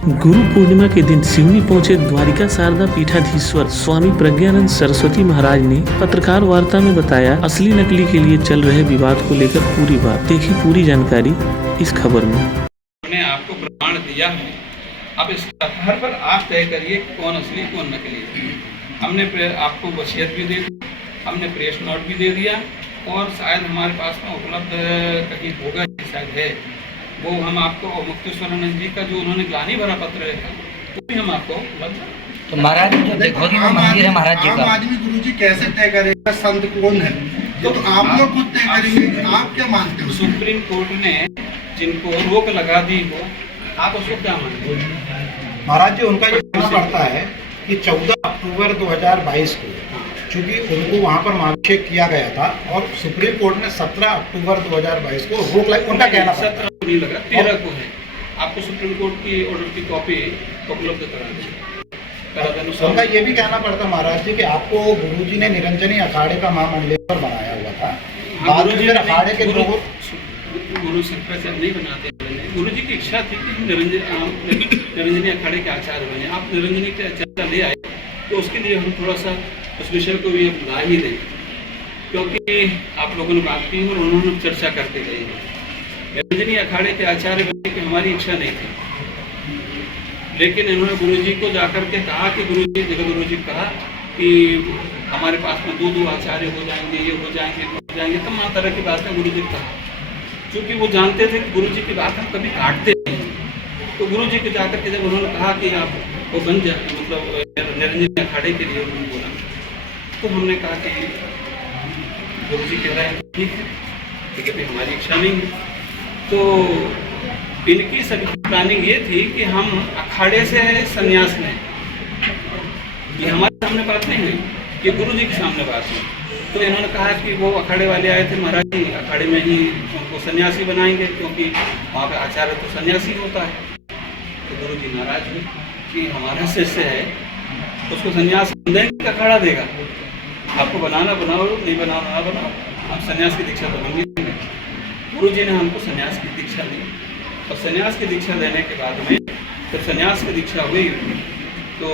गुरु पूर्णिमा के दिन सिवनी पहुंचे द्वारिका शारदा पीठाधीश्वर स्वामी प्रज्ञानंद सरस्वती महाराज ने पत्रकार वार्ता में बताया असली नकली के लिए चल रहे विवाद को लेकर पूरी बात। देखिए पूरी जानकारी इस खबर में। हमने आपको प्रमाण दिया है, अब इस आधार पर आप तय करिए कौन असली कौन नकली है। हमने आपको वसीयत भी दे दी, हमने प्रेस नोट भी दे दिया और शायद हमारे पास में उपलब्ध कहीं होगा, शायद है वो हम आपको मुक्तेश्वरानंद जी का जो उन्होंने ग्लानि भरा पत्र लिखा वो भी हम आपको उपलब्ध। तो महाराज जो देखोगी में मंदिर है महाराज जी का, आम आदमी गुरुजी कैसे तय करेगा संत कौन है? तो आप लोग खुद तय करेंगे। आप क्या मानते हो? सुप्रीम कोर्ट ने जिनको रोक लगा दी हो, आप उसको क्या मानते हो? महाराज जी उनका ये कहना पड़ता है कि 14 अक्टूबर 2022 को चूंकि उनको वहां पर महाभिषेक किया गया था और सुप्रीम कोर्ट ने 17 अक्टूबर 2022 को रोक लगाई। उनका कहना 17 को नहीं लगा, 13 को है। आपको सुप्रीम कोर्ट की ऑर्डर की कॉपी उपलब्ध करा दी। उनका ये भी कहना पड़ता महाराज जी कि आपको गुरुजी ने निरंजनी अखाड़े का महामंडलेश्वर बनाया हुआ था। अखाड़े के लोगों गुरु शंकराचार्य नहीं बनाते, गुरु जी की इच्छा थी कि हम निरंजनी अखाड़े के आचार्य बने। आप निरंजनी के आचार्य ले आए तो उसके लिए हम थोड़ा सा उस विषय को भी हम ला ही दें, क्योंकि आप लोगों ने बात की और उन्होंने चर्चा करते गए। निरंजनी अखाड़े के आचार्य बनने की हमारी इच्छा नहीं थी, लेकिन इन्होंने गुरुजी को जाकर के कहा कि गुरुजी कहा कि हमारे पास में दो आचार्य हो जाएंगे, ये हो जाएंगे, तमाम तरह की बातें गुरुजी कहा। क्योंकि वो जानते थे कि गुरुजी की बात हम कभी काटते नहीं, तो गुरुजी को जाकर के जब उन्होंने कहा कि आप वो बन जाए, मतलब निरंजनी अखाड़े के लिए उन्होंने बोला, तो हमने कहा कि गुरुजी कह रहे हैं ठीक है, लेकिन अभी हमारी इच्छा नहीं है। तो इनकी सभी प्लानिंग ये थी कि हम अखाड़े से संन्यास लें। ये हमारे सामने बात नहीं हुई, ये गुरुजी के सामने बात हुई। तो इन्होंने कहा कि वो अखाड़े वाले आए थे, महाराज जी अखाड़े में ही उनको सन्यासी बनाएंगे, क्योंकि वहाँ पे आचार्य तो सन्यासी होता है। तो गुरुजी नाराज हुए कि हमारा शिष्य है, उसको सन्यास देंगे, अखाड़ा देगा, आपको बनाना बनाओ, नहीं बनाना ना बनाओ, हम सन्यास की दीक्षा तो मंगी देंगे। गुरुजी ने हमको सन्यास की दीक्षा दी और सन्यास की दीक्षा देने के बाद में जब सन्यास की दीक्षा हुई तो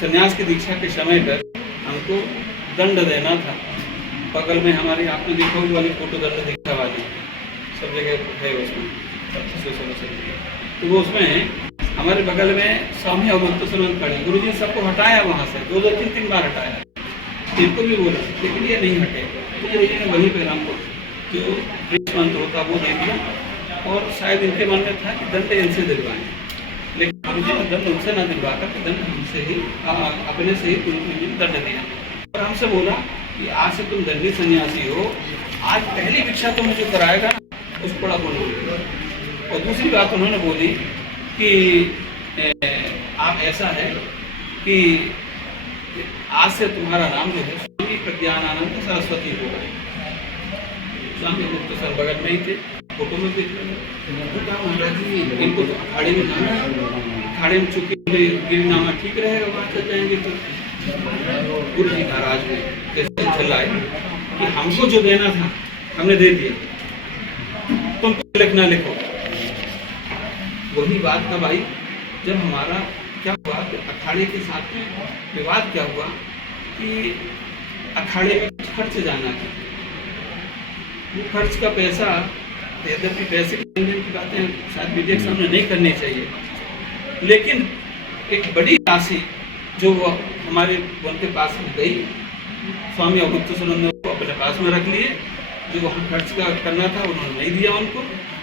सन्यास की दीक्षा के समय पर हमको दंड देना था। बगल में हमारी आपने देखा वाली फोटो दंड दीक्षा वाली सब जगह है, उसमें तो वो उसमें हमारे बगल में स्वामी मुक्तेश्वरानंद खड़े। गुरुजी ने सबको हटाया वहाँ से, 2-3 बार हटाया, इनको भी बोला, लेकिन ये नहीं हटे। तो गुरुजी ने वहीं पर हमको जो मंत्र होता वो दे दिया और शायद इनके मन में था कि दंड इनसे दिलवाएं, लेकिन गुरुजी ने दंड उनसे ना दिलवा कर दंड हमसे ही अपने से ही गुरुजी ने दंड दिया और हमसे बोला कि आज से तुम दंडी सन्यासी हो, आज पहली भिक्षा तुम्हें जो कराएगा उस बड़ा गुण होगा। और दूसरी बात उन्होंने बोली कि आप ऐसा है कि आज से तुम्हारा नाम जो है स्वामी प्रज्ञानानंद सरस्वती होगा। स्वामी मुक्तेश्वर बगल में ही थे, फोटो में देख रहे महाराज जी इनको तो अखाड़े में जाना है, अखाड़े में चूंकि गिरनामा ठीक रहेगा, वहाँ चल जाएंगे। तो गुरु जी नाराज हुए, कैसे चिल्लाए कि हमको जो देना था हमने दे दिया, तुमको लिखना लिखो। वही बात कब आई जब हमारा क्या हुआ कि अखाड़े के साथ में विवाद क्या हुआ कि अखाड़े में कुछ खर्च जाना था। वो खर्च का पैसा, यद्यपि पैसे की लेन की बातें शायद मीडिया के सामने नहीं करनी चाहिए, लेकिन एक बड़ी राशि जो हमारे उनके पास में गई, स्वामी मुक्तेश्वरानंद ने को अपने पास में रख लिए, जो वहाँ खर्च का करना था उन्होंने नहीं दिया उनको।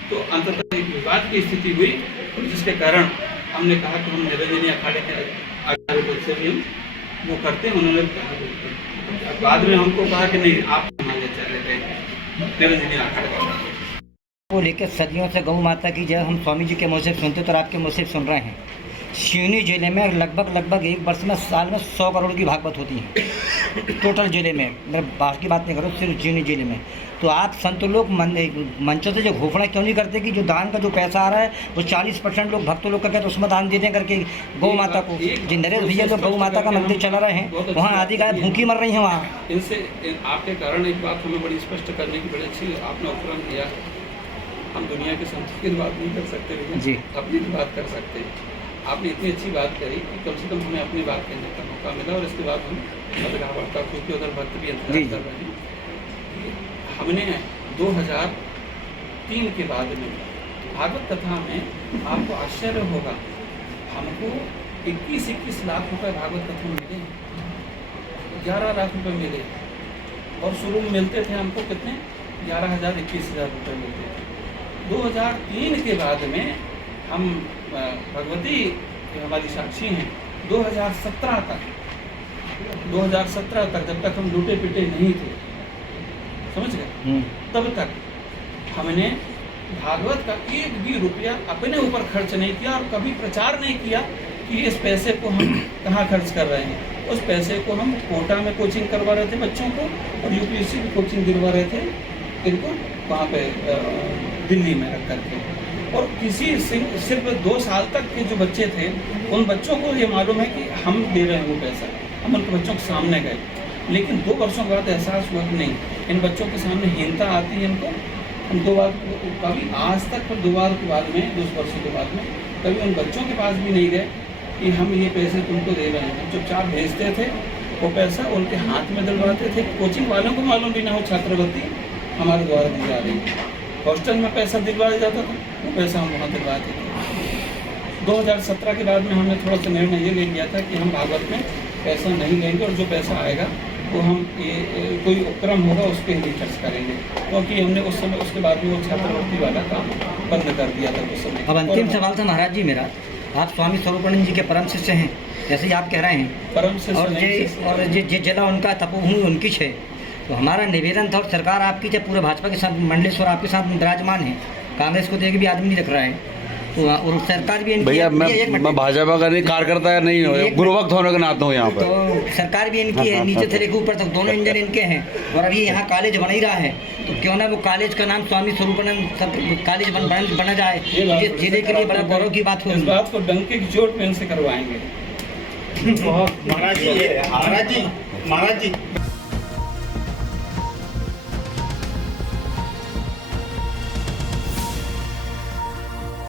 तो अंततः एक विवाद की स्थिति हुई, जिसके कारण हमने कहा कि हम निरंजनी अखाड़े के आचार्य पद से भी हम वो करते हैं। उन्होंने बाद में हमको कहा कि नहीं, आप हमारे आचार्य गए निरंजनी अखाड़े वो लेकर सदियों से गौ माता की जय हम स्वामी जी के मुँह से सुनते तो आपके मुँह से सुन रहे हैं। सिवनी जिले में लगभग एक वर्ष में साल में 100 करोड़ की भागवत होती है टोटल जिले में। मैं बाहर की बात नहीं कर रहा हूँ, सिर्फ सिवनी जिले में। तो आप संत लोग मंचों से जो घोषणा क्यों नहीं करते कि जो दान का जो पैसा आ रहा है वो 40% लोग भक्त लोग का कहते हैं उसमें दान दे दें करके गौ माता को। जिन नरेश भैया जो गौ माता का मंदिर चला रहे हैं वहाँ आदि गाय भूखी मर रही हैं वहाँ। इनसे आपके कारण एक बात हमें बड़ी स्पष्ट करने की बड़ी अच्छी आपने उपक्रम किया। हम दुनिया के संतों की बात नहीं कर सकते, जी अपनी बात कर सकते हैं। आपने इतनी अच्छी बात करी कि कम से कम हमें अपनी बात कहने का मौका मिला, और इसके बाद हम पत्रकार वार्ता, क्योंकि उधर भक्त भी इंतजार कर रहे हैं। हमने 2003 के बाद में भागवत कथा में आपको आश्चर्य होगा, हमको 21 लाख रुपए भागवत कथा में मिले, 11 लाख रुपए मिले, और शुरू में मिलते थे हमको कितने 11,000 21,000 रुपये मिलते थे। 2003 के बाद में हम भगवती हमारी साक्षी हैं, 2017 तक जब तक हम लूटे पिटे नहीं थे, समझ गए, तब तक हमने भागवत का एक भी रुपया अपने ऊपर खर्च नहीं किया, और कभी प्रचार नहीं किया कि इस पैसे को हम कहाँ खर्च कर रहे हैं। उस पैसे को हम कोटा में कोचिंग करवा रहे थे बच्चों को, और यूपीएससी की कोचिंग दिलवा रहे थे इनको वहाँ पे दिल्ली में रख करके। और सिर्फ 2 साल तक के जो बच्चे थे, उन बच्चों को ये मालूम है कि हम दे रहे हैं वो पैसा, हम उनके बच्चों के सामने गए। लेकिन 2 वर्षों के बाद एहसास हुआ कि नहीं, इन बच्चों के सामने हीनता आती है इनको। हम 2 बार कभी आज तक, पर 2 बार के बाद में, 2 वर्षों के बाद में कभी उन बच्चों के पास भी नहीं गए कि हम ये पैसे तुमको दे रहे हैं। चुपचाप भेजते थे वो पैसा, उनके हाथ में दिलवाते थे। कोचिंग वालों को मालूम भी ना हो छात्रवृत्ति हमारे द्वारा दी जा रही है। हॉस्टल में पैसा दिलवाया जाता था, वो पैसा हम वहाँ दिलवाते थे। 2017 के बाद में हमने थोड़ा सा निर्णय ये ले लिया था कि हम भागवत में पैसा नहीं लेंगे, और जो पैसा आएगा वो हम ये कोई उपक्रम होगा उस पर ही खर्च करेंगे, क्योंकि हमने उस समय उसके बाद में वो छात्रवृत्ति वाला काम बंद कर दिया था उस समय। अब अंतिम सवाल था महाराज जी मेरा, आप स्वामी स्वरूपानंद जी के परम शिष्य हैं, जैसे ही आप कह रहे हैं, परम शिष्य और जे जिला उनका तपोभूमि उनकी है, तो हमारा निवेदन था, और सरकार आपकी जब पूरे भाजपा के साथ मंडलेश्वर आपके साथ विराजमान है, कांग्रेस को तो एक भी आदमी नहीं रख रहा है, तो और सरकार भी भैया मैं भाजपा का नहीं कार्यकर्ता नहीं हूँ, गुरुभक्त होने के नाते हूँ यहाँ पर। तो सरकार भी इनकी है, नीचे से लेकर ऊपर तक दोनों इंजन इनके हैं, और अभी यहाँ कॉलेज बन ही रहा है, तो क्यों ना वो कॉलेज का नाम स्वामी स्वरूपानंद कॉलेज बना जाए, जिले के लिए बड़ा गौरव की बात होगी। इस बात को डंके की चोट में इनसे करवाएंगे। महाराज जी